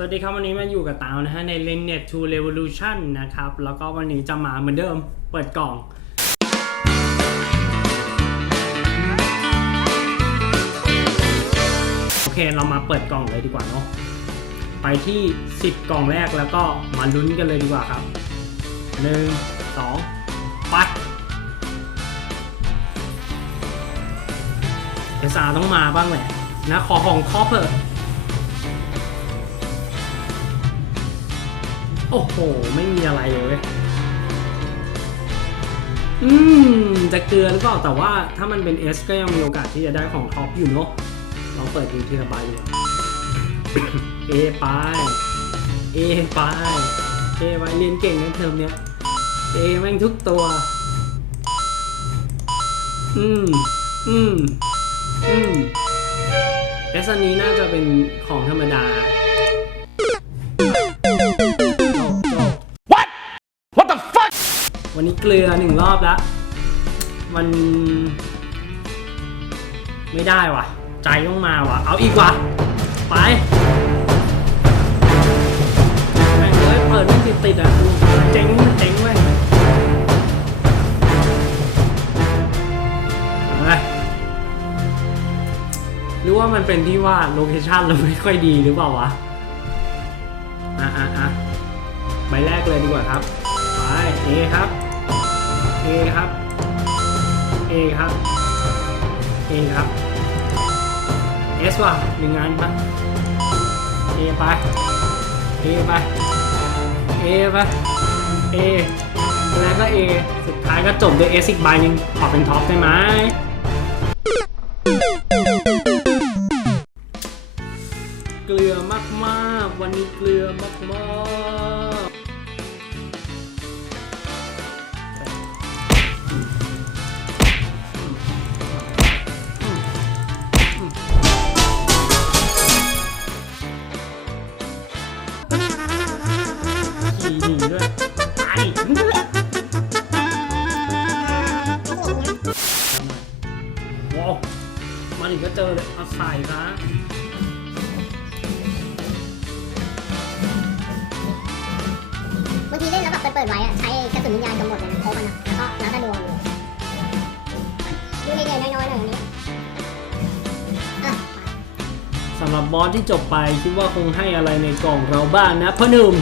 สวัสดีครับ วันนี้มาอยู่กับตาวนะฮะ ใน l e n e t to Revolution นะครับ แล้วก็วันนี้จะมาเหมือนเดิมเปิดกล่อง โอเค เรามาเปิดกล่องเลยดีกว่าเนาะไปที่ 10 กล่องแรกแล้วก็มาลุ้นกันเลยดีกว่าครับ 1 2ไปเอสาต้องมาบ้างแหละนะขอของครอบเถอะ โอ้โห ไม่มีอะไรเลยเว้ยอืม จะเกลือหรือเปล่า แต่ว่าถ้ามันเป็น S ก็ยังมีโอกาสที่จะได้ของท็อปอยู่เนาะลองเปิดดูทีละใบดีกว่าเอไปเอไปเอไปเรียนเก่งนะเทอมเนี้ยเอแม่งทุกตัว อืม อืม อืมเอสอันนี้น่าจะเป็นของธรรมดา เกลือหนึ่งรอบแล้ว มัน ไม่ได้ว่ะ ใจต้องมาว่ะ เอาอีกว่ะ ไปแม่งเลยเปิดไม่ติดติดอะเจ๋งเจ๋งเว้ยเอาเลยหรือว่ามันเป็นที่ว่าโลเคชั่นเราไม่ค่อยดีหรือเปล่าวะ อะอะอะใบแรกเลยดีกว่าครับ ไป A ครับ A ครับ A ครับ A ครับ S ว่ะหนึ่งงานปะ A ไป A ไป A ไป A แล้วก็ A สุดท้ายก็จบด้วย S อีกใบหนึ่งขอเป็นท็อปได้ไหมเกลือมากๆ วันนี้เกลือมากๆ มาถึงก็เจอเลยเอาใส่ซะบางทีเล่นแล้วแบบเปิดๆไว้อะใช้กระสุนวิญญาณกันหมดเลยนะโค้งมันนะแล้วก็แล้วก็ดวงดูดูเหนื่อยๆน้อยๆหน่อยอันนี้อะสำหรับบอสที่จบไปคิดว่าคงให้อะไรในกล่องเราบ้างนะพ่อหนุ่ม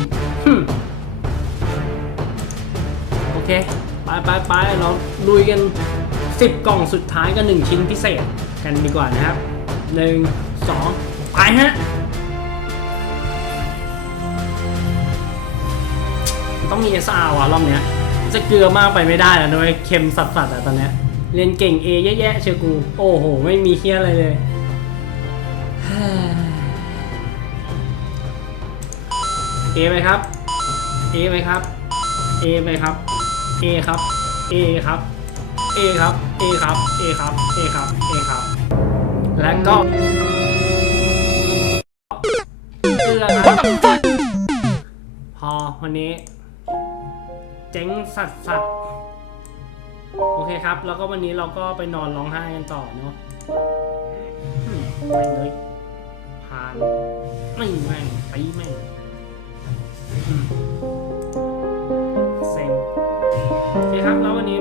หึ่มโอเค ไปไปไปเราลุยกัน 10 กล่องสุดท้ายกับ1ชิ้นพิเศษกันดีกว่านะครับ1 2ไปฮะต้องมี SR ว่ะรอบเนี้ย จะเกลือมากไปไม่ได้แล้วด้วยเค็มสัสๆอะตอนเนี้ยเรียนเก่ง A แย่ๆเชียกู โอ้โห ไม่มีเคี้ยอะไรเลยเอไหมครับเอไหมครับเอไหมครับเอครับเอครับ เอครับเอครับเอครับเอครับเอครับ และก็เกลือครับพอวันนี้ เจ๊งสัตว์สัตโอเคครับ แล้วก็วันนี้เราก็ไปนอนร้องไห้กันต่อเนาะอืมไปเลยผ่านไม่แม่งตีแม่งเซ็งโอเคครับแล้ววันนี้